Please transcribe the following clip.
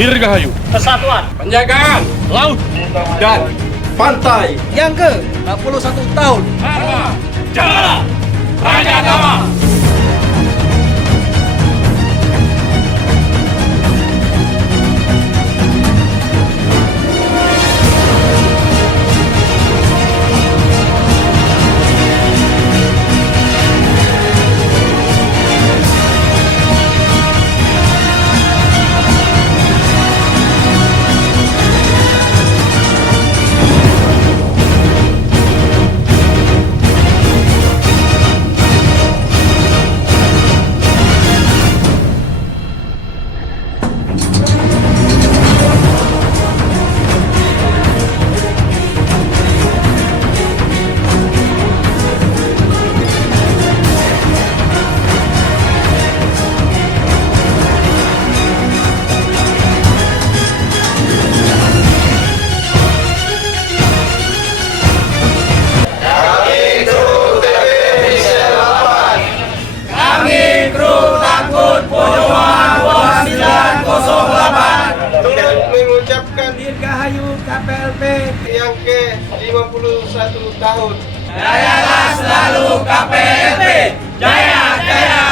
Dirgahayu, Kesatuan, penjagaan laut dan Pantai yang ke-41 tahun. Dharma Jaya Raja Dharma. mengucapkan Dirgahayu KPLP yang ke-51 tahun. Jayalah selalu KPLP. Jaya, jaya.